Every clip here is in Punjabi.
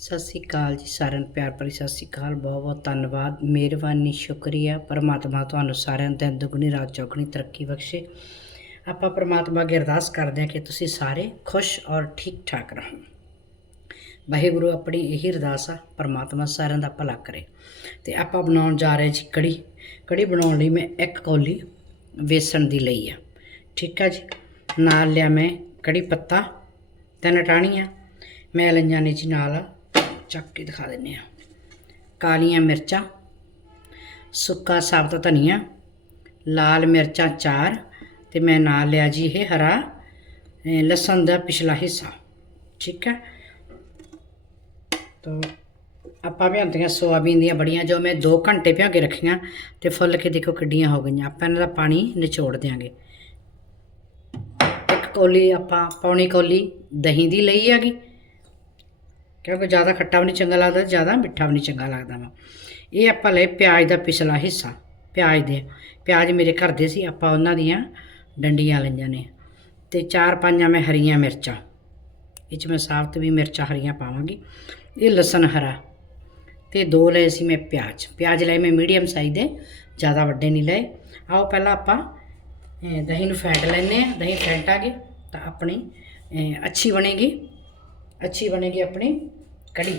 ਸਤਿ ਸ੍ਰੀ ਅਕਾਲ ਜੀ ਸਾਰਿਆਂ ਨੂੰ, ਪਿਆਰ ਭਰੀ ਸਤਿ ਸ੍ਰੀ ਅਕਾਲ, ਬਹੁਤ ਬਹੁਤ ਧੰਨਵਾਦ, ਮਿਹਰਬਾਨੀ, ਸ਼ੁਕਰੀਆ, ਪਰਮਾਤਮਾ ਤੁਹਾਨੂੰ ਸਾਰਿਆਂ ਨੂੰ ਦਿਨ ਦੁਗਣੀ ਰਾਤ ਚੌਗਣੀ ਤਰੱਕੀ ਬਖਸ਼ੇ। ਆਪਾਂ ਪਰਮਾਤਮਾ ਅੱਗੇ ਅਰਦਾਸ ਕਰਦੇ ਹਾਂ ਕਿ ਤੁਸੀਂ ਸਾਰੇ ਖੁਸ਼ ਔਰ ਠੀਕ ਠਾਕ ਰਹੋ। ਵਾਹਿਗੁਰੂ ਆਪਣੀ ਇਹੀ ਅਰਦਾਸ ਆ, ਪਰਮਾਤਮਾ ਸਾਰਿਆਂ ਦਾ ਭਲਾ ਕਰੇ। ਤੇ ਆਪਾਂ ਬਣਾਉਣ ਜਾ ਰਹੇ ਜੀ ਕੜੀ। ਕੜੀ ਬਣਾਉਣ ਲਈ ਮੈਂ ਇੱਕ ਕੌਲੀ ਵੇਸਣ ਦੀ ਲਈ ਆ। ਠੀਕ ਆ ਜੀ? ਨਾਲ ਲਿਆ ਮੈਂ ਕੜੀ ਪੱਤਾ, ਤਿੰਨ ਟਾਹਣੀਆਂ। ਮੈਂ ਲਈਆਂ ਨੇ ਜੀ ਨਾਲ ਚੱਕ ਕੇ ਦਿਖਾ ਦਿੰਨੇ ਆ ਕਾਲੀਆਂ ਮਿਰਚਾਂ, ਸੁੱਕਾ ਸਾਬਤ ਧਨੀਆ, ਲਾਲ ਮਿਰਚਾਂ ਚਾਰ ਤੇ ਮੈਂ ਨਾਲ ਲਿਆ ਜੀ ਇਹ ਹਰਾ ਲਸਣ ਦਾ ਪਿਛਲਾ ਹਿੱਸਾ। ਠੀਕ ਹੈ? ਤਾਂ ਆਪਾਂ ਭਿਆਂਤੀਆਂ ਸੋਆਬੀਨ ਦੀਆਂ ਬੜੀਆਂ ਜੋ ਮੈਂ 2 ਘੰਟੇ ਭਿਓ ਕੇ ਰੱਖੀਆਂ ਤੇ ਫੁੱਲ ਕੇ ਦੇਖੋ ਕਿੱਡੀਆਂ ਹੋ ਗਈਆਂ। ਆਪਾਂ ਇਹਨਾਂ ਦਾ ਪਾਣੀ ਨਿਚੋੜ ਦਿਆਂਗੇ। ਇੱਕ ਕੌਲੀ ਆਪਾਂ ਪੌਣੀ ਕੌਲੀ ਦਹੀਂ ਦੀ ਲਈ ਹੈਗੀ। ਕਿਉਂਕਿ ਜ਼ਿਆਦਾ ਖੱਟਾ ਵੀ ਨਹੀਂ ਚੰਗਾ ਲੱਗਦਾ, ਜ਼ਿਆਦਾ ਮਿੱਠਾ ਵੀ ਨਹੀਂ ਚੰਗਾ ਲੱਗਦਾ ਵਾ। ਇਹ ਆਪਾਂ ਲਏ ਪਿਆਜ਼ ਦਾ ਪਿਛਲਾ ਹਿੱਸਾ, ਪਿਆਜ਼ ਦੇ। ਪਿਆਜ਼ ਮੇਰੇ ਘਰ ਦੇ ਸੀ, ਆਪਾਂ ਉਹਨਾਂ ਦੀਆਂ ਡੰਡੀਆਂ ਲਈਆਂ ਨੇ। ਤੇ ਚਾਰ ਪੰਜਾਂ ਮੈਂ ਹਰੀਆਂ ਮਿਰਚਾਂ। ਇਹ 'ਚ ਮੈਂ ਸਾਬਤ ਵੀ ਮਿਰਚਾਂ ਹਰੀਆਂ ਪਾਵਾਂਗੀ। ਇਹ ਲਸਣ ਹਰਾ। ਤੇ ਦੋ ਲਏ ਸੀ ਮੈਂ ਪਿਆਜ਼। ਪਿਆਜ਼ ਲਏ ਮੈਂ ਮੀਡੀਅਮ ਸਾਈਜ਼ ਦੇ, ਜ਼ਿਆਦਾ ਵੱਡੇ ਨਹੀਂ ਲਏ। ਆਓ ਪਹਿਲਾਂ ਆਪਾਂ ਦਹੀਂ ਨੂੰ ਫੈਂਟ ਲੈਂਦੇ ਆ ਦਹੀਂ ਫੈਂਟਾਂਗੇ ਤਾਂ ਆਪਣੀ ਅੱਛੀ ਬਣੇਗੀ। ਅੱਛੀ ਬਣੇਗੀ ਆਪਣੀ ਕੜੀ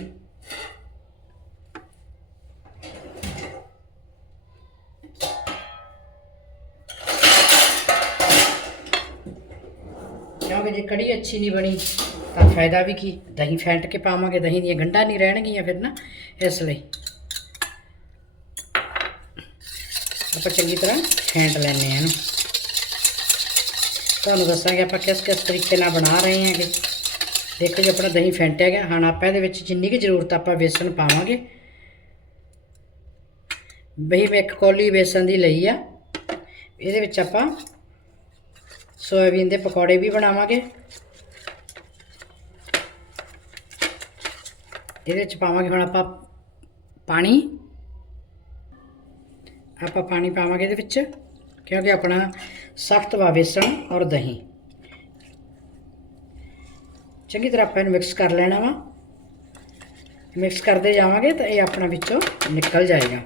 ਕਿਉਂਕਿ ਜੇ ਕੜੀ ਅੱਛੀ ਨਹੀਂ ਬਣੀ, ਤਾਂ ਫਾਇਦਾ ਵੀ ਕੀ? ਦਹੀਂ ਫੈਂਟ ਕੇ ਪਾਵਾਂਗੇ, ਦਹੀਂ ਦੀਆਂ ਗੰਢਾਂ ਨਹੀਂ ਰਹਿਣਗੀਆਂ ਫਿਰ ਨਾ, ਇਸ ਲਈ। ਆਪਾਂ ਚੰਗੀ ਤਰ੍ਹਾਂ ਫੈਂਟ ਲੈਣੇ ਆ ਇਹਨੂੰ। ਤੁਹਾਨੂੰ ਦੱਸਾਂਗੇ ਆਪਾਂ ਕਿਸ ਕਿਸ ਤਰੀਕੇ ਨਾਲ ਬਣਾ ਰਹੇ ਹਾਂਗੇ। ਦੇਖੋ ਜੀ, ਆਪਣਾ ਦਹੀਂ ਫੈਂਟਿਆ ਗਿਆ। ਹੁਣ ਆਪਾਂ ਇਹਦੇ ਵਿੱਚ ਜਿੰਨੀ ਕੁ ਜ਼ਰੂਰਤ ਆਪਾਂ ਵੇਸਣ ਪਾਵਾਂਗੇ। ਬਈ ਮੈਂ ਇੱਕ ਕੌਲੀ ਵੇਸਣ ਦੀ ਲਈ ਆ। ਇਹਦੇ ਵਿੱਚ ਆਪਾਂ ਸੋਇਆਬੀਨ ਦੇ ਪਕੌੜੇ ਵੀ ਬਣਾਵਾਂਗੇ। ਇਹਦੇ ਵਿੱਚ ਪਾਵਾਂਗੇ ਹੁਣ ਆਪਾਂ ਪਾਣੀ। ਆਪਾਂ ਪਾਣੀ ਪਾਵਾਂਗੇ ਇਹਦੇ ਵਿੱਚ, ਕਿਉਂਕਿ ਆਪਣਾ ਸਖਤ ਵਾ ਵੇਸਣ ਔਰ ਦਹੀਂ। ਚੰਗੀ ਤਰ੍ਹਾਂ ਆਪਾਂ ਇਹਨੂੰ ਮਿਕਸ ਕਰ ਲੈਣਾ ਵਾ। ਮਿਕਸ ਕਰਦੇ ਜਾਵਾਂਗੇ ਤਾਂ ਇਹ ਆਪਣਾ ਵਿੱਚੋਂ ਨਿਕਲ ਜਾਏਗਾ।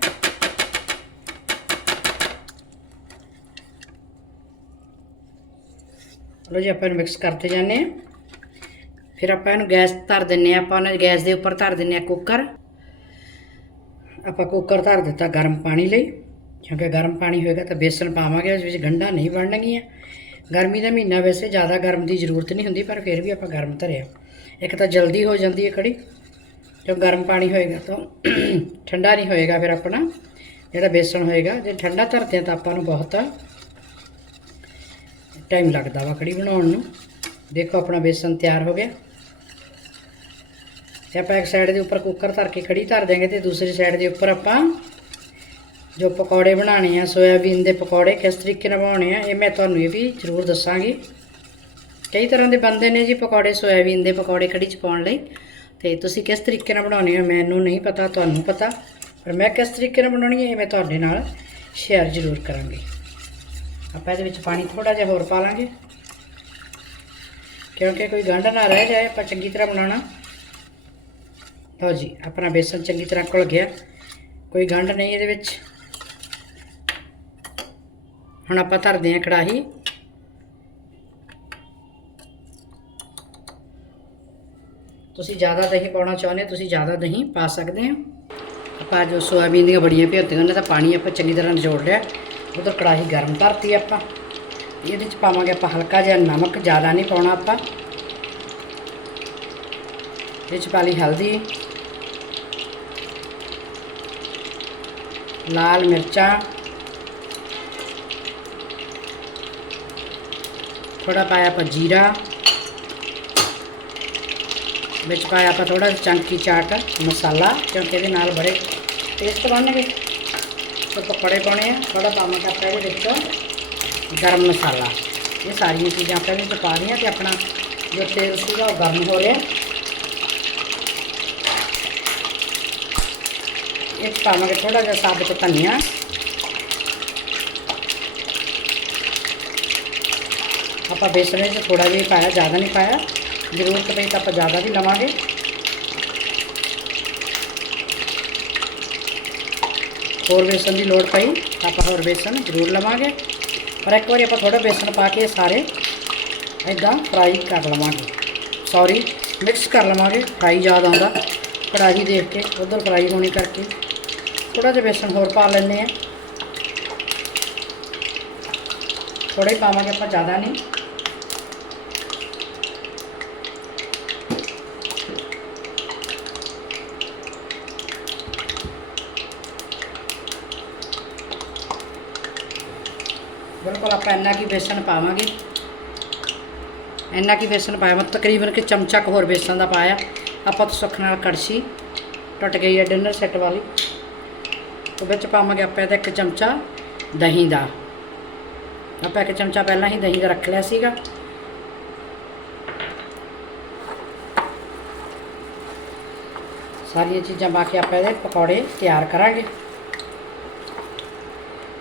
ਲੋ ਜੀ, ਆਪਾਂ ਇਹਨੂੰ ਮਿਕਸ ਕਰਦੇ ਜਾਂਦੇ ਆ ਫਿਰ ਆਪਾਂ ਇਹਨੂੰ ਗੈਸ ਧਰ ਦਿੰਨੇ ਆ ਆਪਾਂ ਉਹਨਾਂ ਗੈਸ ਦੇ ਉੱਪਰ ਧਰ ਦਿੰਨੇ ਆ ਕੁੱਕਰ ਆਪਾਂ ਕੁੱਕਰ ਧਰ ਦਿੱਤਾ ਗਰਮ ਪਾਣੀ ਲਈ। ਕਿਉਂਕਿ ਗਰਮ ਪਾਣੀ ਹੋਏਗਾ ਤਾਂ ਬੇਸਨ ਪਾਵਾਂਗੇ, ਉਸ ਵਿੱਚ ਗੰਢਾਂ ਨਹੀਂ ਬਣਨਗੀਆਂ। ਗਰਮੀ ਦਾ ਮਹੀਨਾ ਵੈਸੇ ਜ਼ਿਆਦਾ ਗਰਮ ਦੀ ਜ਼ਰੂਰਤ ਨਹੀਂ ਹੁੰਦੀ, ਪਰ ਫਿਰ ਵੀ ਆਪਾਂ ਗਰਮ ਧਰਿਆ। ਇੱਕ ਤਾਂ ਜਲਦੀ ਹੋ ਜਾਂਦੀ ਹੈ ਕੜੀ ਜੋ ਗਰਮ ਪਾਣੀ ਹੋਏਗਾ ਤਾਂ ਠੰਡਾ ਨਹੀਂ ਹੋਏਗਾ ਫਿਰ ਆਪਣਾ, ਜਿਹੜਾ ਬੇਸਣ ਹੋਏਗਾ। ਜੇ ਠੰਡਾ ਧਰਦੇ ਹਾਂ ਤਾਂ ਆਪਾਂ ਨੂੰ ਬਹੁਤ ਟਾਈਮ ਲੱਗਦਾ ਵਾ ਕੜੀ ਬਣਾਉਣ ਨੂੰ। ਦੇਖੋ ਆਪਣਾ ਬੇਸਣ ਤਿਆਰ ਹੋ ਗਿਆ। ਤੇ ਆਪਾਂ ਇੱਕ ਸਾਈਡ ਦੇ ਉੱਪਰ ਕੁੱਕਰ ਧਰ ਕੇ ਕੜੀ ਧਰ ਦਿਆਂਗੇ ਤੇ ਦੂਸਰੀ ਸਾਈਡ ਦੇ ਉੱਪਰ ਆਪਾਂ ਜੋ ਪਕੌੜੇ ਬਣਾਉਣੇ ਆ, ਸੋਇਆਬੀਨ ਦੇ ਪਕੌੜੇ ਕਿਸ ਤਰੀਕੇ ਨਾਲ ਬਣਾਉਣੇ ਆ, ਇਹ ਮੈਂ ਤੁਹਾਨੂੰ ਇਹ ਵੀ ਜ਼ਰੂਰ ਦੱਸਾਂਗੀ। ਕਈ ਤਰ੍ਹਾਂ ਦੇ ਬਣਦੇ ਨੇ ਜੀ ਪਕੌੜੇ, ਸੋਇਆਬੀਨ ਦੇ ਪਕੌੜੇ ਕੜੀ ਚ ਪਾਉਣ ਲਈ, ਤੇ ਤੁਸੀਂ ਕਿਸ ਤਰੀਕੇ ਨਾਲ ਬਣਾਉਣੇ ਆ ਮੈਨੂੰ ਨਹੀਂ ਪਤਾ, ਤੁਹਾਨੂੰ ਪਤਾ, ਪਰ ਮੈਂ ਕਿਸ ਤਰੀਕੇ ਨਾਲ ਬਣਾਉਣੀ ਹੈ ਇਹ ਮੈਂ ਤੁਹਾਡੇ ਨਾਲ ਸ਼ੇਅਰ ਜ਼ਰੂਰ ਕਰਾਂਗੀ। ਆਪਾਂ ਇਹਦੇ ਵਿੱਚ ਪਾਣੀ ਥੋੜਾ ਜਿਹਾ ਹੋਰ ਪਾ ਲਾਂਗੇ। ਕਿਉਂਕਿ ਕੋਈ ਗੰਢ ਨਾ ਰਹਿ ਜਾਏ, ਆਪਾਂ ਚੰਗੀ ਤਰ੍ਹਾਂ ਬਣਾਉਣਾ। ਲਓ ਜੀ, ਆਪਣਾ ਬੇਸਨ ਚੰਗੀ ਤਰ੍ਹਾਂ ਘੁਲ ਗਿਆ। ਕੋਈ ਗੰਢ ਨਹੀਂ ਇਹਦੇ ਵਿੱਚ। ਹੁਣ ਆਪਾਂ ਧਰਦੇ ਹਾਂ ਕੜਾਹੀ। ਤੁਸੀਂ ਜ਼ਿਆਦਾ ਦਹੀਂ ਪਾਉਣਾ ਚਾਹੁੰਦੇ ਤੁਸੀਂ ਜ਼ਿਆਦਾ ਦਹੀਂ ਪਾ ਸਕਦੇ ਹੋ। ਆਪਾਂ ਜੋ ਸੋਇਆਬੀਨ ਦੀਆਂ ਬੜੀਆਂ ਭਿਓਤੀਆਂ ਉਹਨਾਂ ਦਾ ਪਾਣੀ ਆਪਾਂ ਚੰਗੀ ਤਰ੍ਹਾਂ ਨਿਚੋੜ ਲਿਆ। ਉਧਰ ਕੜਾਹੀ ਗਰਮ ਕਰਤੀ ਆਪਾਂ। ਇਹਦੇ ਚ ਪਾਵਾਂਗੇ ਆਪਾਂ ਹਲਕਾ ਜਿਹਾ ਨਮਕ, ਜ਼ਿਆਦਾ ਨਹੀਂ ਪਾਉਣਾ ਆਪਾਂ। ਇਹ ਚ ਪਾ ਲਈ ਹਲਦੀ। ਲਾਲ ਮਿਰਚਾਂ। ਥੋੜਾ ਪਾਇਆ ਆਪਾਂ ਜੀਰਾ। ਵਿੱਚ ਪਾਇਆ ਆਪਾਂ ਥੋੜਾ ਚੰਕੀ ਚਾਟ, ਮਸਾਲਾ, ਕਿਉਂਕਿ ਇਹਦੇ ਨਾਲ ਬੜੇ ਟੇਸਟ ਬਣਨਗੇ। ਤੇ ਪਕੌੜੇ ਪਾਉਣੇ ਆ ਥੋੜਾ ਪਾਵਾਂਗੇ ਆਪਾਂ ਇਹਦੇ ਵਿੱਚ, ਗਰਮ ਮਸਾਲਾ। ਇਹ ਸਾਰੀਆਂ ਚੀਜ਼ਾਂ ਆਪਾਂ ਇਹਦੇ ਵਿੱਚ ਪਾ ਰਹੀਆਂ ਤੇ ਆਪਣਾ ਜੋ ਤੇਲ ਸੀਗਾ ਉਹ ਗਰਮ ਹੋ ਰਿਹਾ। ਇਹ 'ਚ ਪਾਵਾਂਗੇ ਥੋੜਾ ਜਿਹਾ ਸਾਬਤ ਧਨੀਆ। ਆਪਾਂ ਬੇਸਣ ਵਿੱਚ ਥੋੜਾ ਜਿਹਾ ਪਾਇਆ, ਜ਼ਿਆਦਾ ਨਹੀਂ ਪਾਇਆ। ਜ਼ਰੂਰਤ ਪਈ ਤਾਂ ਆਪਾਂ ਜ਼ਿਆਦਾ ਵੀ ਲਵਾਂਗੇ। ਹੋਰ ਬੇਸਣ ਦੀ ਲੋੜ ਪਈ ਆਪਾਂ ਹੋਰ ਬੇਸਣ ਜ਼ਰੂਰ ਲਵਾਂਗੇ। ਪਰ ਇੱਕ ਵਾਰੀ ਆਪਾਂ ਥੋੜਾ ਬੇਸਣ ਪਾ ਕੇ ਸਾਰੇ ਇਦਾਂ ਫਰਾਈ ਕਰ ਲਵਾਂਗੇ। ਸੌਰੀ ਮਿਕਸ ਕਰ ਲਵਾਂਗੇ ਫਰਾਈ ਜ਼ਿਆਦਾ ਆਉਂਦਾ। ਕੜਾਹੀ ਦੇਖ ਕੇ, ਉਧਰ ਫਰਾਈ ਹੋਣੀ ਕਰਕੇ। ਥੋੜਾ ਜਿਹਾ ਬੇਸਣ ਹੋਰ ਪਾ ਲੈਂਦੇ ਆ ਥੋੜਾ ਹੀ ਪਾਵਾਂਗੇ ਆਪਾਂ, ਜ਼ਿਆਦਾ ਨਹੀਂ। ਬਿਲਕੁਲ ਆਪਾਂ ਇੰਨਾ ਕੀ ਬੇਸਣ ਪਾਵਾਂਗੇ। ਇੰਨਾ ਕੀ ਬੇਸਣ ਪਾਇਆ ਮੈਂ ਤਕਰੀਬਨ ਕਿ ਚਮਚਾ ਕੁ ਹੋਰ ਬੇਸਣ ਦਾ ਪਾਇਆ। ਆਪਾਂ ਤੋਂ ਸੁੱਖ ਨਾਲ ਕੜਛੀ ਟੁੱਟ ਗਈ ਹੈ ਡਿਨਰ ਸੈੱਟ ਵਾਲੀ। ਤੇ ਵਿੱਚ ਪਾਵਾਂਗੇ ਆਪਾਂ ਇਹਦਾ ਇੱਕ ਚਮਚਾ ਦਹੀਂ ਦਾ। ਆਪਾਂ ਇੱਕ ਚਮਚਾ ਪਹਿਲਾਂ ਹੀ ਦਹੀਂ ਦਾ ਰੱਖ ਲਿਆ ਸੀਗਾ। ਸਾਰੀਆਂ ਚੀਜ਼ਾਂ ਪਾ ਕੇ ਆਪਾਂ ਇਹਦੇ ਪਕੌੜੇ ਤਿਆਰ ਕਰਾਂਗੇ।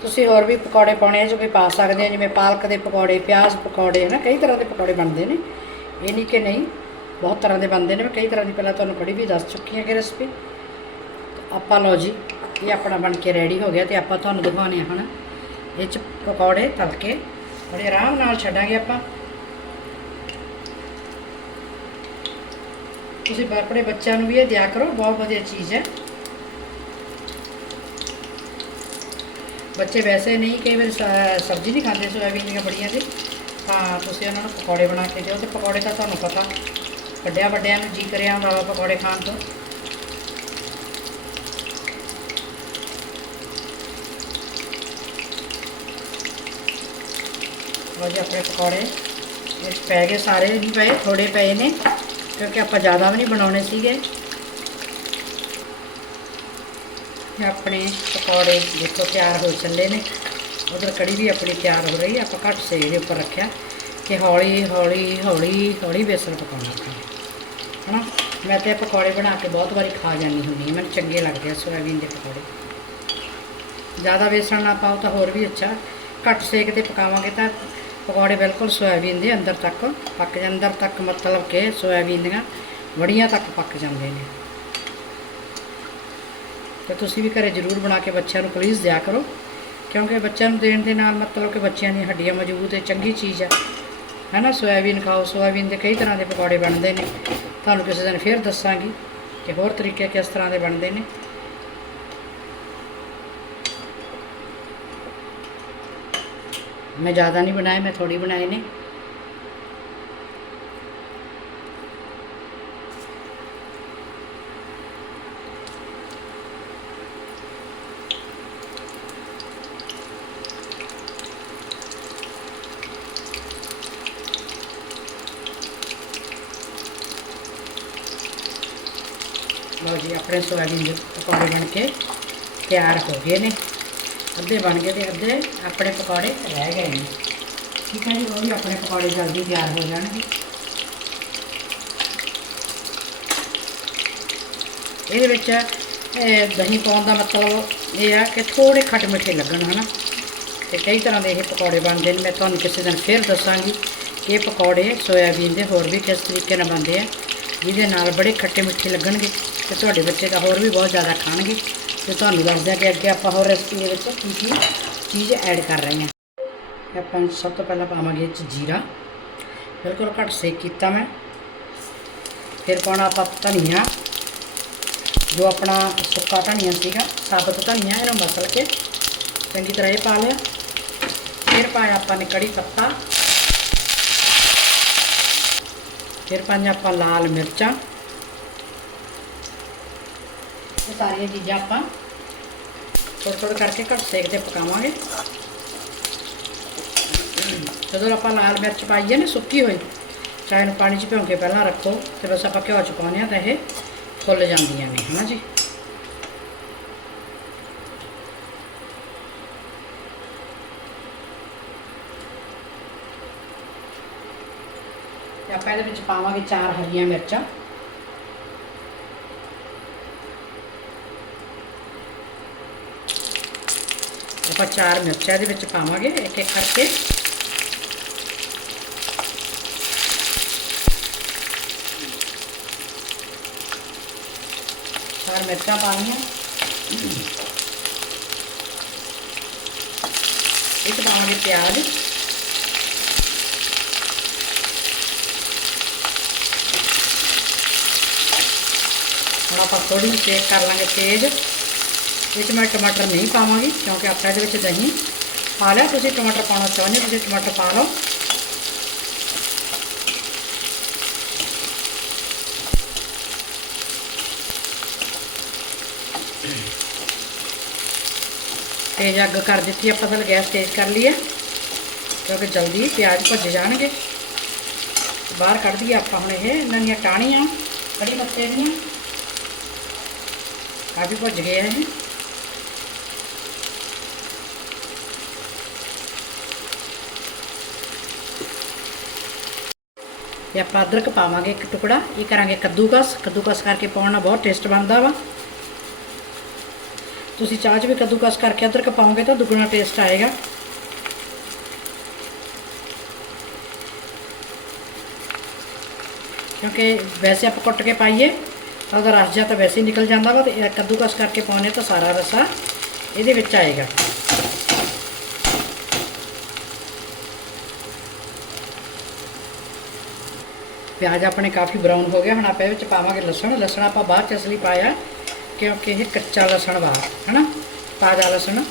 ਤੁਸੀਂ ਹੋਰ ਵੀ ਪਕੌੜੇ ਪਾਉਣੇ ਆ ਜੋ ਵੀ ਪਾ ਸਕਦੇ ਆ, ਜਿਵੇਂ ਪਾਲਕ ਦੇ ਪਕੌੜੇ, ਪਿਆਜ਼ ਪਕੌੜੇ ਨਾ ਕਈ ਤਰ੍ਹਾਂ ਦੇ ਪਕੌੜੇ ਬਣਦੇ ਨੇ। ਇਹ ਨਹੀਂ ਕਿ ਨਹੀਂ, ਬਹੁਤ ਤਰ੍ਹਾਂ ਦੇ ਬਣਦੇ ਨੇ, ਮੈਂ ਕਈ ਤਰ੍ਹਾਂ ਦੀ ਪਹਿਲਾਂ ਤੁਹਾਨੂੰ ਕੜੀ ਵੀ ਦੱਸ ਚੁੱਕੀ ਹਾਂ ਕਿ ਰੈਸਪੀ। ਆਪਾਂ ਲਓ ਜੀ, ਇਹ ਆਪਣਾ ਬਣ ਕੇ ਰੈਡੀ ਹੋ ਗਿਆ ਤੇ ਆਪਾਂ ਤੁਹਾਨੂੰ ਦਿਖਾਉਣੇ ਆ ਹੁਣ ਇਹ ਚ ਪਕੌੜੇ ਤਲ ਕੇ ਬੜੇ ਆਰਾਮ ਨਾਲ ਛੱਡਾਂਗੇ ਆਪਾਂ। ਤੁਸੀਂ ਆਪਣੇ ਬੱਚਿਆਂ ਨੂੰ ਵੀ ਇਹ ਦਿਆ ਕਰੋ, ਬਹੁਤ ਵਧੀਆ ਚੀਜ਼ ਹੈ। ਬੱਚੇ ਵੈਸੇ ਨਹੀਂ, ਕਈ ਵਾਰ ਸ- ਸਬਜ਼ੀ ਨਹੀਂ ਖਾਂਦੇ, ਸੋਇਆਬੀਨ ਦੀਆਂ ਬੜੀਆਂ ਦੀ ਤਾਂ ਤੁਸੀਂ ਉਹਨਾਂ ਨੂੰ ਪਕੌੜੇ ਬਣਾ ਕੇ ਦਿਓ ਤੇ ਪਕੌੜੇ ਤਾਂ ਤੁਹਾਨੂੰ ਪਤਾ, ਵੱਡਿਆਂ ਵੱਡਿਆਂ ਨੂੰ ਜੀ ਕਰਿਆ ਹੁੰਦਾ ਵਾ ਪਕੌੜੇ ਖਾਣ ਤੋਂ। ਲਓ ਜੀ, ਆਪਣੇ ਪਕੌੜੇ ਵਿੱਚ ਪੈ ਗਏ ਸਾਰੇ, ਨਹੀਂ ਪਏ ਥੋੜੇ ਪਏ ਨੇ, ਕਿਉਂਕਿ ਆਪਾਂ ਜ਼ਿਆਦਾ ਵੀ ਨਹੀਂ ਬਣਾਉਣੇ ਸੀਗੇ। ਇਹ ਆਪਣੇ ਪਕੌੜੇ ਦੇਖੋ ਤਿਆਰ ਹੋ ਚੱਲੇ ਨੇ। ਉਧਰ ਕੜੀ ਵੀ ਆਪਣੀ ਤਿਆਰ ਹੋ ਰਹੀ ਆਪਾਂ ਘੱਟ ਸੇਕ ਦੇ ਉੱਪਰ ਰੱਖਿਆ ਕਿ ਹੌਲੀ ਹੌਲੀ ਹੌਲੀ ਹੌਲੀ ਬੇਸਣ ਪਕਾਉਣਾ ਹੈ ਹਨਾ? ਮੈਂ ਤੇ ਪਕੌੜੇ ਬਣਾ ਕੇ ਬਹੁਤ ਵਾਰੀ ਖਾ ਜਾਂਦੀ ਹੁੰਦੀ ਹਾਂ, ਮੈਨੂੰ ਚੰਗੇ ਲੱਗਦੇ ਆ ਸੋਇਆਬੀਨ ਦੇ ਪਕੌੜੇ। ਜ਼ਿਆਦਾ ਬੇਸਣ ਨਾ ਪਾਓ ਤਾਂ ਹੋਰ ਵੀ ਅੱਛਾ। ਘੱਟ ਸੇਕ ਤੇ ਪਕਾਵਾਂਗੇ ਤਾਂ ਪਕੌੜੇ ਬਿਲਕੁਲ ਸੋਇਆਬੀਨ ਦੇ ਅੰਦਰ ਤੱਕ ਪੱਕ ਜਾਂ ਅੰਦਰ ਤੱਕ ਮਤਲਬ ਕਿ ਸੋਇਆਬੀਨ ਦੀਆਂ ਵੜੀਆਂ ਤੱਕ ਪੱਕ ਜਾਂਦੇ ਨੇ। ਤੇ ਤੁਸੀਂ ਵੀ ਘਰੇ ਜ਼ਰੂਰ ਬਣਾ ਕੇ ਬੱਚਿਆਂ ਨੂੰ ਪਲੀਜ਼ ਦਿਆ ਕਰੋ। ਕਿਉਂਕਿ ਬੱਚਿਆਂ ਨੂੰ ਦੇਣ ਦੇ ਨਾਲ ਮਤਲਬ ਕਿ ਬੱਚਿਆਂ ਦੀਆਂ ਹੱਡੀਆਂ ਮਜ਼ਬੂਤ ਹੈ, ਚੰਗੀ ਚੀਜ਼ ਹੈ। ਹੈ ਨਾ ਸੋਇਆਬੀਨ ਖਾਓ ਸੋਇਆਬੀਨ ਦੇ ਕਈ ਤਰ੍ਹਾਂ ਦੇ ਪਕੌੜੇ ਬਣਦੇ ਨੇ। ਤੁਹਾਨੂੰ ਕਿਸੇ ਦਿਨ ਫੇਰ ਦੱਸਾਂਗੀ ਕਿ ਹੋਰ ਤਰੀਕੇ ਕਿਸ ਤਰ੍ਹਾਂ ਦੇ ਬਣਦੇ ਨੇ। ਮੈਂ ਜ਼ਿਆਦਾ ਨਹੀਂ ਬਣਾਏ, ਮੈਂ ਥੋੜੀ ਬਣਾਏ ਨੇ। ਜੀ, ਆਪਣੇ ਸੋਇਆਬੀਨ ਦੇ ਪਕੌੜੇ ਬਣ ਕੇ ਤਿਆਰ ਹੋ ਗਏ ਨੇ। ਅੱਧੇ ਬਣ ਗਏ ਤੇ ਅੱਧੇ ਆਪਣੇ ਪਕੌੜੇ ਰਹਿ ਗਏ ਨੇ। ਠੀਕ ਹੈ ਜੀ, ਉਹ ਵੀ ਆਪਣੇ ਪਕੌੜੇ ਜਲਦੀ ਤਿਆਰ ਹੋ ਜਾਣਗੇ। ਇਹਦੇ ਵਿੱਚ ਦਹੀਂ ਪਾਉਣ ਦਾ ਮਤਲਬ ਇਹ ਆ ਕਿ ਥੋੜੇ ਖੱਟ ਮਿੱਠੇ ਲੱਗਣ, ਹਨਾ? ਤੇ ਕਈ ਤਰ੍ਹਾਂ ਦੇ ਇਹ ਪਕੌੜੇ ਬਣਦੇ ਨੇ। ਮੈਂ ਤੁਹਾਨੂੰ ਕਿਸੇ ਦਿਨ ਫੇਰ ਦੱਸਾਂਗੀ ਕਿ ਇਹ ਪਕੌੜੇ ਸੋਇਆਬੀਨ ਦੇ ਹੋਰ ਵੀ ਕਿਸ ਤਰੀਕੇ ਨਾਲ ਬਣਦੇ ਆ। ਜਿਹਦੇ ਨਾਲ ਬੜੇ ਖੱਟੇ ਮਿੱਠੇ ਲੱਗਣਗੇ। ਤੇ ਤੁਹਾਡੇ ਬੱਚੇ ਤਾਂ ਹੋਰ ਵੀ ਬਹੁਤ ਜ਼ਿਆਦਾ ਖਾਣਗੇ ਤੇ ਤੁਹਾਨੂੰ ਦੱਸਦਾ ਕਿ ਅੱਗੇ ਆਪਾਂ ਹੋਰ ਰੈਸਪੀ ਦੇ ਵਿੱਚ ਕੀ ਕੀ ਚੀਜ਼ ਐਡ ਕਰ ਰਹੇ ਹਾਂ। ਆਪਾਂ ਸਭ ਤੋਂ ਪਹਿਲਾਂ ਪਾਵਾਂਗੇ ਇਹ 'ਚ ਜੀਰਾ। ਬਿਲਕੁਲ ਘੱਟ ਸੇਕ ਕੀਤਾ ਮੈਂ। ਫਿਰ ਪਾਉਣਾ ਆਪਾਂ ਧਨੀਆ, ਜੋ ਆਪਣਾ ਸੁੱਕਾ ਧਨੀਆ ਸੀਗਾ, ਸਾਬਤ ਧਨੀਆ, ਇਹਨੂੰ ਮਸਲ ਕੇ ਚੰਗੀ ਤਰ੍ਹਾਂ ਇਹ ਪਾ ਲਿਆ। ਫਿਰ ਪਾਇਆ ਆਪਾਂ ਨੇ ਕੜੀ ਪੱਤਾ। ਫਿਰ ਪਾਈਆਂ ਆਪਾਂ ਲਾਲ ਮਿਰਚਾਂ ਇਹ ਸਾਰੀਆਂ ਚੀਜ਼ਾਂ ਆਪਾਂ ਥੋੜ੍ਹਾ ਥੋੜ੍ਹਾ ਕਰਕੇ ਘੱਟ ਸੇਕ ਤੇ ਪਕਾਵਾਂਗੇ। ਜਦੋਂ ਆਪਾਂ ਲਾਲ ਮਿਰਚ ਪਾਈਏ ਨਾ, ਸੁੱਕੀ ਹੋਈ, ਚਾਹੇ ਨੂੰ ਪਾਣੀ 'ਚ ਭਿਉਂ ਕੇ ਪਹਿਲਾਂ ਰੱਖੋ, ਤੇ ਬਸ ਆਪਾਂ ਘਿਓ 'ਚ ਪਾਉਂਦੇ ਹਾਂ ਤਾਂ ਇਹ ਫੁੱਲ ਜਾਂਦੀਆਂ ਨੇ, ਹਨਾ ਜੀ? ਆਪਾਂ ਇਹਦੇ ਵਿੱਚ ਪਾਵਾਂਗੇ ਚਾਰ ਹਰੀਆਂ ਮਿਰਚਾਂ। ਆਪਾਂ ਚਾਰ ਮਿਰਚਾਂ ਦੇ ਵਿੱਚ ਪਾਵਾਂਗੇ, ਇੱਕ ਇੱਕ ਕਰਕੇ। ਚਾਰ ਮਿਰਚਾਂ ਪਾਉਣੀਆਂ ਇਹ ਪਾਵਾਂਗੇ ਪਿਆਜ਼। ਹੁਣ ਆਪਾਂ ਥੋੜੀ ਜਿਹੀ ਸੇਕ ਕਰ ਲਾਂਗੇ ਤੇਜ਼। ਵਿੱਚ ਮੈਂ ਟਮਾਟਰ ਨਹੀਂ ਪਾਵਾਂਗੀ, ਕਿਉਂਕਿ ਆਪਾਂ ਇਹਦੇ ਵਿੱਚ ਦਹੀਂ ਪਾ ਲਿਆ। ਤੁਸੀਂ ਟਮਾਟਰ ਪਾਉਣਾ ਚਾਹੁੰਦੇ ਹੋ, ਤੁਸੀਂ ਟਮਾਟਰ ਪਾ ਲਓ। ਤੇਜ਼ ਅੱਗ ਕਰ ਦਿੱਤੀ, ਆਪਾਂ ਫਿਰ ਗੈਸ ਤੇਜ਼ ਕਰ ਲਈ ਹੈ ਕਿਉਂਕਿ ਜਲਦੀ ਪਿਆਜ਼ ਭੁੱਜ ਜਾਣਗੇ। ਬਾਹਰ ਕੱਢ ਦਈਏ ਆਪਾਂ ਹੁਣ ਇਹ, ਇਹਨਾਂ ਦੀਆਂ ਟਾਹਣੀਆਂ, ਕੜੀ ਪੱਤੇ ਦੀਆਂ। ਕਾਫੀ ਭੁੱਜ ਗਏ ਆ ਇਹ। ਤੇ ਆਪਾਂ ਅਦਰਕ ਪਾਵਾਂਗੇ ਇੱਕ ਟੁਕੜਾ ਇਹ ਕਰਾਂਗੇ ਕੱਦੂਕਸ ਕੱਦੂਕਸ ਕਰਕੇ ਪਾਉਣਾ ਬਹੁਤ ਟੇਸਟ ਬਣਦਾ ਵਾ ਤੁਸੀਂ ਚਾਹ 'ਚ ਵੀ ਕੱਦੂਕਸ ਕਰਕੇ ਅਦਰਕ ਪਾਓਗੇ ਤਾਂ ਦੁੱਗਣਾ ਟੇਸਟ ਆਏਗਾ ਕਿਉਂਕਿ ਵੈਸੇ ਆਪਾਂ ਕੁੱਟ ਕੇ ਪਾਈਏ ਤਾਂ ਉਹਦਾ ਰਸ ਜਾਂ ਤਾਂ ਵੈਸੇ ਹੀ ਨਿਕਲ ਜਾਂਦਾ ਵਾ ਤੇ ਇਹ ਕੱਦੂਕਸ ਕਰਕੇ ਪਾਉਣੇ ਤਾਂ ਸਾਰਾ ਰਸਾ ਇਹਦੇ ਵਿੱਚ ਆਏਗਾ ਪਿਆਜ਼ ਆਪਣੇ ਕਾਫੀ ਬਰਾਊਨ ਹੋ ਗਿਆ, ਹੁਣ ਆਪਾਂ ਇਹਦੇ ਵਿੱਚ ਪਾਵਾਂਗੇ ਲਸਣ। ਲਸਣ ਆਪਾਂ ਬਾਅਦ ਚ ਅਸਲੀ ਪਾਇਆ, ਕਿਉਂਕਿ ਇਹ ਕੱਚਾ ਲਸਣ ਵਾ, ਹਨਾ? ਤਾਜ਼ਾ ਲਸਣ।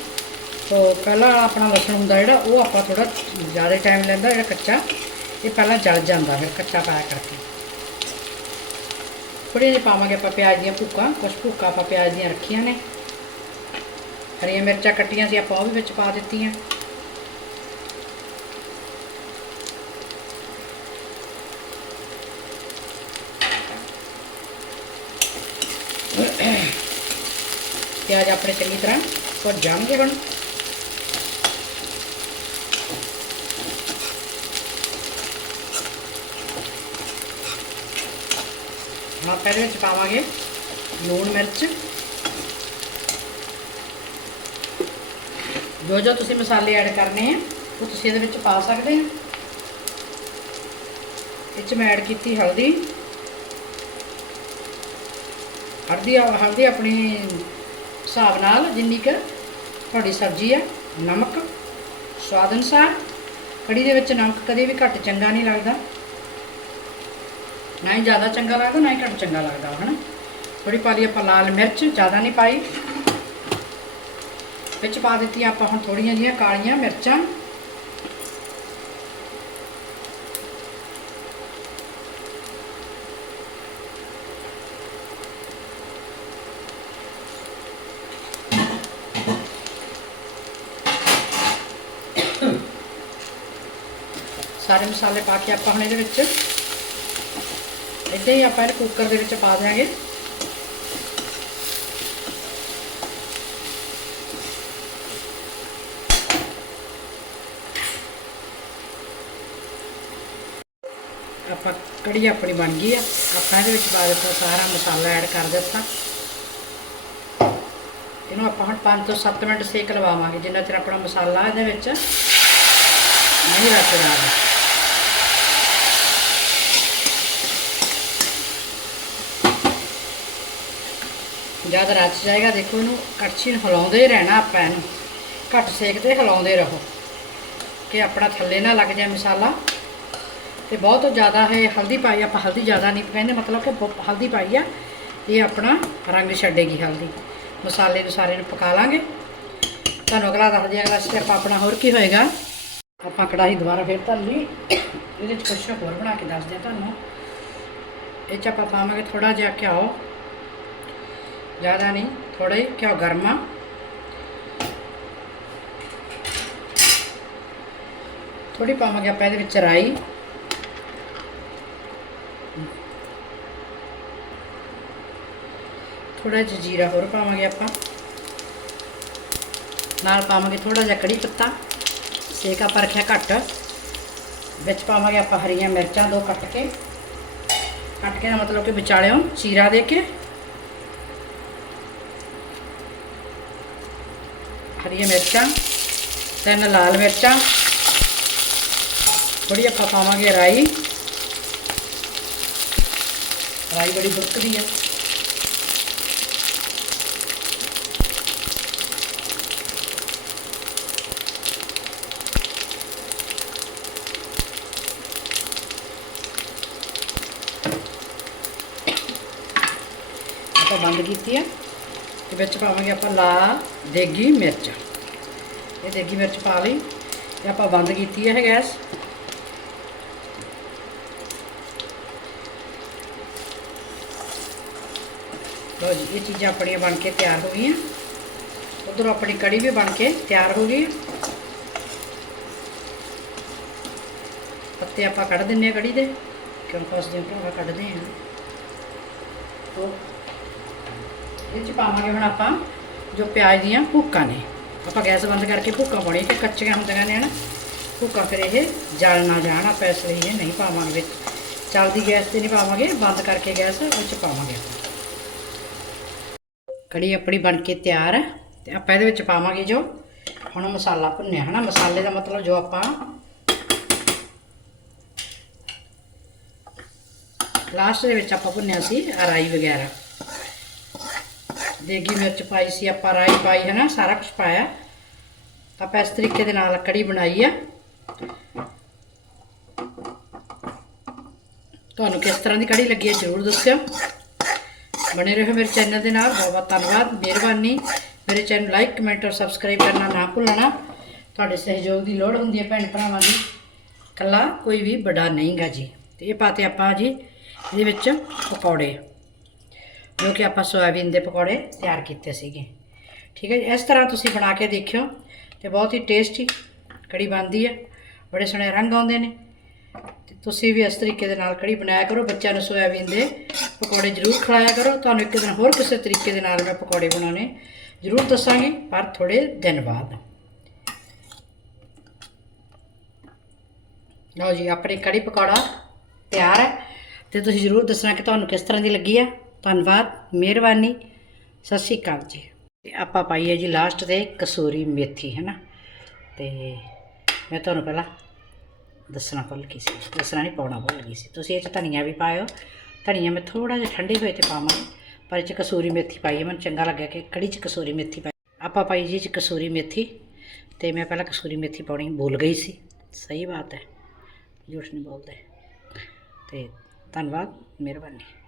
ਤੋ ਪਹਿਲਾਂ ਆਪਣਾ ਲਸਣ ਹੁੰਦਾ ਜਿਹੜਾ, ਉਹ ਆਪਾਂ ਥੋੜਾ ਜ਼ਿਆਦਾ ਟਾਈਮ ਲੈਂਦਾ, ਜਿਹੜਾ ਕੱਚਾ। ਇਹ ਪਹਿਲਾਂ ਜਲ ਜਾਂਦਾ ਫਿਰ, ਕੱਚਾ ਪਾਇਆ ਕਰਕੇ। ਥੋੜੀ ਜਿਹੀ ਪਾਵਾਂਗੇ ਆਪਾਂ ਪਿਆਜ਼ ਦੀਆਂ ਭੁੱਕਾਂ। ਕੁਝ ਭੁੱਕਾਂ ਆਪਾਂ ਪਿਆਜ਼ ਦੀਆਂ ਰੱਖੀਆਂ ਨੇ। ਹਰੀਆਂ ਮਿਰਚਾਂ ਕੱਟੀਆਂ ਸੀ, ਆਪਾਂ ਉਹ ਵੀ ਵਿੱਚ ਪਾ ਦਿੱਤੀਆਂ। ਪਿਆਜ਼ ਆਪਣੇ ਚੰਗੀ ਤਰ੍ਹਾਂ ਭੁੱਜ ਜਾਣਗੇ ਹੁਣ। ਹੁਣ ਆਪਾਂ ਇਹਦੇ ਵਿੱਚ ਪਾਵਾਂਗੇ ਲੂਣ ਮਿਰਚ। ਜੋ ਜੋ ਤੁਸੀਂ ਮਸਾਲੇ ਐਡ ਕਰਨੇ ਆ, ਉਹ ਤੁਸੀਂ ਇਹਦੇ ਵਿੱਚ ਪਾ ਸਕਦੇ ਆ। ਇਹ 'ਚ ਮੈਂ ਐਡ ਕੀਤੀ ਹਲਦੀ। ਹਲਦੀ ਹਲਦੀ ਆਪਣੀ ਹਿਸਾਬ ਨਾਲ ਜਿੰਨੀ ਕੁ ਤੁਹਾਡੀ ਸਬਜ਼ੀ ਹੈ ਨਮਕ, ਸਵਾਦ ਅਨੁਸਾਰ, ਕੜੀ ਦੇ ਵਿੱਚ ਨਮਕ ਕਦੇ ਵੀ ਘੱਟ ਚੰਗਾ ਨਹੀਂ ਲੱਗਦਾ। ਨਾ ਹੀ ਜ਼ਿਆਦਾ ਚੰਗਾ ਲੱਗਦਾ, ਨਾ ਹੀ ਘੱਟ ਚੰਗਾ ਲੱਗਦਾ, ਹਨਾ? ਥੋੜੀ ਪਾ ਲਈ ਆਪਾਂ ਲਾਲ ਮਿਰਚ, ਜ਼ਿਆਦਾ ਨਹੀਂ ਪਾਈ। ਵਿੱਚ ਪਾ ਦਿੱਤੀਆਂ ਆਪਾਂ ਹੁਣ ਥੋੜੀਆਂ ਜੀਆਂ ਕਾਲੀਆਂ ਮਿਰਚਾਂ। ਸਾਰੇ ਮਸਾਲੇ ਪਾ ਕੇ ਆਪਾਂ ਹੁਣ ਇਹਦੇ ਵਿੱਚ ਇੱਦਾਂ ਹੀ ਆਪਾਂ ਇਹ ਕੁੱਕਰ ਦੇ ਵਿੱਚ ਪਾ ਦਿਆਂਗੇ। ਆਪਾਂ ਕੜੀ ਆਪਣੀ ਬਣ ਗਈ ਆ। ਆਪਾਂ ਇਹਦੇ ਵਿੱਚ ਪਾ ਦਿੱਤਾ ਸਾਰਾ ਮਸਾਲਾ ਐਡ ਕਰ ਦਿੱਤਾ। ਇਹਨੂੰ ਆਪਾਂ ਹੁਣ 5 ਤੋਂ 7 ਮਿੰਟ ਸੇਕ ਲਵਾਵਾਂਗੇ। ਜਿੰਨਾ ਚਿਰ ਆਪਣਾ ਮਸਾਲਾ ਇਹਦੇ ਵਿੱਚ ਨਹੀਂ ਰਚਦਾ। ਜਦ ਰਚ ਜਾਏਗਾ, ਦੇਖੋ ਇਹਨੂੰ ਕੜਛੀ ਨੂੰ ਹਿਲਾਉਂਦੇ ਹੀ ਰਹਿਣਾ ਆਪਾਂ ਇਹਨੂੰ। ਘੱਟ ਸੇਕ ਤੇ ਹਿਲਾਉਂਦੇ ਰਹੋ, ਕਿ ਆਪਣਾ ਥੱਲੇ ਨਾ ਲੱਗ ਜਾਏ ਮਸਾਲਾ। ਤੇ ਬਹੁਤ ਜ਼ਿਆਦਾ ਇਹ ਹਲਦੀ ਪਾਈ, ਆਪਾਂ ਹਲਦੀ ਜ਼ਿਆਦਾ ਨਹੀਂ ਕਹਿੰਦੇ, ਮਤਲਬ ਕਿ ਬ- ਹਲਦੀ ਪਾਈ ਆ, ਇਹ ਆਪਣਾ ਰੰਗ ਛੱਡੇਗੀ ਹਲਦੀ। ਮਸਾਲੇ ਨੂੰ ਸਾਰੇ ਨੂੰ ਪਕਾ ਲਾਂਗੇ। ਤੁਹਾਨੂੰ ਅਗਲਾ ਦੱਸਦੇ ਹਾਂ ਅਗਲਾ ਸਟੈਪ ਆਪਣਾ ਹੋਰ ਕੀ ਹੋਏਗਾ। ਆਪਾਂ ਕੜਾਹੀ ਦੁਬਾਰਾ ਫੇਰ ਧਰ ਲਈ। ਇਹਦੇ ਚ ਕੁਛ ਹੋਰ ਬਣਾ ਕੇ ਦੱਸਦੇ ਹਾਂ ਤੁਹਾਨੂੰ। ਇਹ ਚ ਆਪਾਂ ਪਾਵਾਂਗੇ ਥੋੜਾ ਜਿਹਾ ਘਿਓ। ਜ਼ਿਆਦਾ ਨਹੀਂ ਥੋੜਾ ਹੀ ਘਿਓ ਗਰਮਾ ਥੋੜੀ ਪਾਵਾਂਗੇ ਆਪਾਂ ਇਹਦੇ ਵਿੱਚ ਰਾਈ। ਥੋੜਾ ਜਿਹਾ ਜੀਰਾ ਹੋਰ ਪਾਵਾਂਗੇ ਆਪਾਂ। ਨਾਲ ਪਾਵਾਂਗੇ ਥੋੜਾ ਜਿਹਾ ਕੜੀ ਪੱਤਾ। ਸੇਕ ਆਪਾਂ ਰੱਖਿਆ ਘੱਟ। ਵਿੱਚ ਪਾਵਾਂਗੇ ਆਪਾਂ ਹਰੀਆਂ ਮਿਰਚਾਂ ਦੋ ਕੱਟ ਕੇ। ਕੱਟ ਕੇ ਦਾ ਮਤਲਬ ਕਿ ਵਿਚਾਲਿਓਂ। ਚੀਰਾ ਦੇ ਕੇ हरी मिर्चा तीन लाल मिर्चा। थोड़ी आप पावे राई। राई बड़ी बुकती है। तो बंद की है। ਵਿੱਚ ਪਾਵਾਂਗੇ ਆਪਾਂ ਲਾ, ਦੇਗੀ ਮਿਰਚ। ਇਹ ਦੇਗੀ ਮਿਰਚ ਪਾ ਲਈ ਤੇ ਆਪਾਂ ਬੰਦ ਕੀਤੀ ਹੈ ਗੈਸ। ਲੋ ਜੀ, ਇਹ ਚੀਜ਼ਾਂ ਆਪਣੀਆਂ ਬਣ ਕੇ ਤਿਆਰ ਹੋ ਗਈਆਂ। ਉਧਰ ਆਪਣੀ ਕੜੀ ਵੀ ਬਣ ਕੇ ਤਿਆਰ ਹੋ ਗਈ। ਪੱਤੇ ਆਪਾਂ ਕੱਢ ਦਿੰਨੇ ਆ ਕੜੀ ਦੇ, ਕਿਉਂਕਿ ਫਸਦੇ ਹਾਂ ਕਿਉਂ ਕੱਢਦੇ ਹਾਂ। ਤੋ ਇਹ ਚ ਪਾਵਾਂਗੇ ਹੁਣ ਆਪਾਂ ਜੋ ਪਿਆਜ਼ ਦੀਆਂ ਭੁੱਕਾਂ ਨੇ। ਆਪਾਂ ਗੈਸ ਬੰਦ ਕਰਕੇ ਭੁੱਕਾਂ ਪਾਉਣੀਆਂ ਕਿ ਕੱਚੀਆਂ ਹੁੰਦੀਆਂ ਨੇ ਨਾ ਭੁੱਕਾਂ ਫਿਰ ਇਹ ਜਲ ਨਾ ਜਾਣ, ਆਪਾਂ ਇਸ ਲਈ ਇਹ ਨਹੀਂ ਪਾਵਾਂਗੇ ਵਿੱਚ। ਚੱਲਦੀ ਗੈਸ ਤੇ ਨਹੀਂ ਪਾਵਾਂਗੇ, ਬੰਦ ਕਰਕੇ ਗੈਸ ਵਿੱਚ ਪਾਵਾਂਗੇ ਕੜੀ ਆਪਣੀ ਬਣ ਕੇ ਤਿਆਰ ਹੈ ਤੇ ਆਪਾਂ ਇਹਦੇ ਵਿੱਚ ਪਾਵਾਂਗੇ ਜੋ ਹੁਣ ਮਸਾਲਾ ਭੁੰਨਿਆ ਹਨਾ ਮਸਾਲੇ ਦਾ ਮਤਲਬ ਜੋ ਆਪਾਂ ਲਾਸਟ ਦੇ ਵਿੱਚ ਆਪਾਂ ਭੁੰਨਿਆ ਸੀ ਅਰਾਈ ਵਗੈਰਾ। ਦੇਗੀ ਮਿਰਚ ਪਾਈ ਸੀ, ਆਪਾਂ ਰਾਈ ਪਾਈ ਹੈ ਨਾ, ਸਾਰਾ ਕੁਝ ਪਾਇਆ। ਆਪਾਂ ਇਸ ਤਰੀਕੇ ਦੇ ਨਾਲ ਕੜੀ ਬਣਾਈ ਆ। ਤੁਹਾਨੂੰ ਕਿਸ ਤਰ੍ਹਾਂ ਦੀ ਕੜੀ ਲੱਗੀ ਹੈ ਜਰੂਰ ਦੱਸਿਓ। ਬਣੇ ਰਹੋ ਮੇਰੇ ਚੈਨਲ ਦੇ ਨਾਲ। ਬਹੁਤ ਬਹੁਤ ਧੰਨਵਾਦ। ਮਿਹਰਬਾਨੀ। ਮੇਰੇ ਚੈਨਲ ਲਾਈਕ, ਕਮੈਂਟ ਔਰ ਸਬਸਕ੍ਰਾਈਬ ਕਰਨਾ ਨਾ ਭੁੱਲਣਾ। ਤੁਹਾਡੇ ਸਹਿਯੋਗ ਦੀ ਲੋੜ ਹੁੰਦੀ ਹੈ ਭੈਣ ਭਰਾਵਾਂ ਦੀ। ਕੱਲਾ ਕੋਈ ਵੀ ਵੱਡਾ ਨਹੀਂਗਾ ਜੀ। ਤੇ ਇਹ ਪਾਤੇ ਆਪਾਂ ਜੀ, ਇਹਦੇ ਵਿੱਚ ਪਕੌੜੇ। ਜੋ ਕਿ ਆਪਾਂ ਸੋਇਆਬੀਨ ਦੇ ਪਕੌੜੇ ਤਿਆਰ ਕੀਤੇ ਸੀਗੇ। ਠੀਕ ਹੈ ਜੀ, ਇਸ ਤਰ੍ਹਾਂ ਤੁਸੀਂ ਬਣਾ ਕੇ ਦੇਖਿਓ ਤੇ ਬਹੁਤ ਹੀ ਟੇਸਟੀ ਕੜੀ ਬਣਦੀ ਹੈ। ਬੜੇ ਸੋਹਣੇ ਰੰਗ ਆਉਂਦੇ ਨੇ। ਤੇ ਤੁਸੀਂ ਵੀ ਇਸ ਤਰੀਕੇ ਦੇ ਨਾਲ ਕੜੀ ਬਣਾਇਆ ਕਰੋ। ਬੱਚਿਆਂ ਨੂੰ ਸੋਇਆਬੀਨ ਦੇ ਪਕੌੜੇ ਜ਼ਰੂਰ ਖਿਲਾਇਆ ਕਰੋ। ਤੁਹਾਨੂੰ ਇੱਕ ਦਿਨ ਹੋਰ ਕਿਸੇ ਤਰੀਕੇ ਦੇ ਨਾਲ ਮੈਂ ਪਕੌੜੇ ਬਣਾਉਣੇ ਜ਼ਰੂਰ ਦੱਸਾਂਗੀ, ਪਰ ਥੋੜੇ ਦਿਨ ਬਾਅਦ। ਲਓ ਜੀ, ਆਪਣੀ ਕੜੀ ਪਕੌੜਾ ਤਿਆਰ ਹੈ। ਤੇ ਤੁਸੀਂ ਜ਼ਰੂਰ ਦੱਸਣਾ ਕਿ ਤੁਹਾਨੂੰ ਕਿਸ ਤਰ੍ਹਾਂ ਦੀ ਲੱਗੀ ਆ। ਧੰਨਵਾਦ, ਮਿਹਰਬਾਨੀ। ਸਤਿ ਸ਼੍ਰੀ ਅਕਾਲ ਜੀ। ਤੇ ਆਪਾਂ ਪਾਈਏ ਜੀ ਲਾਸਟ ਤੇ ਕਸੂਰੀ ਮੇਥੀ ਹੈ ਨਾ ਤੇ ਮੈਂ ਤੁਹਾਨੂੰ ਪਹਿਲਾਂ ਦੱਸਣਾ ਭੁੱਲ ਗਈ ਸੀ। ਦੱਸਣਾ ਨਹੀਂ, ਪਾਉਣਾ ਭੁੱਲ ਗਈ ਸੀ। ਤੁਸੀਂ ਇਹ ਚ ਧਨੀਆ ਵੀ ਪਾਇਓ। ਧਨੀਆ ਮੈਂ ਥੋੜਾ ਜਿਹਾ ਠੰਡੇ ਹੋਏ ਤੇ ਪਾਵਾਂਗੀ ਪਰ ਇਹ ਚ ਕਸੂਰੀ ਮੇਥੀ ਪਾਈ ਹੈ ਮੈਨੂੰ ਚੰਗਾ ਲੱਗਿਆ ਕਿ ਕੜੀ ਚ ਕਸੂਰੀ ਮੇਥੀ ਪਾਈ। ਆਪਾਂ ਪਾਈ ਜੀ ਚ ਕਸੂਰੀ ਮੇਥੀ, ਤੇ ਮੈਂ ਪਹਿਲਾਂ ਕਸੂਰੀ ਮੇਥੀ ਪਾਉਣੀ ਭੁੱਲ ਗਈ ਸੀ। ਸਹੀ ਬਾਤ ਹੈ। ਝੂਠ ਨਹੀਂ ਬੋਲਦੇ। ਤੇ ਧੰਨਵਾਦ, ਮਿਹਰਬਾਨੀ।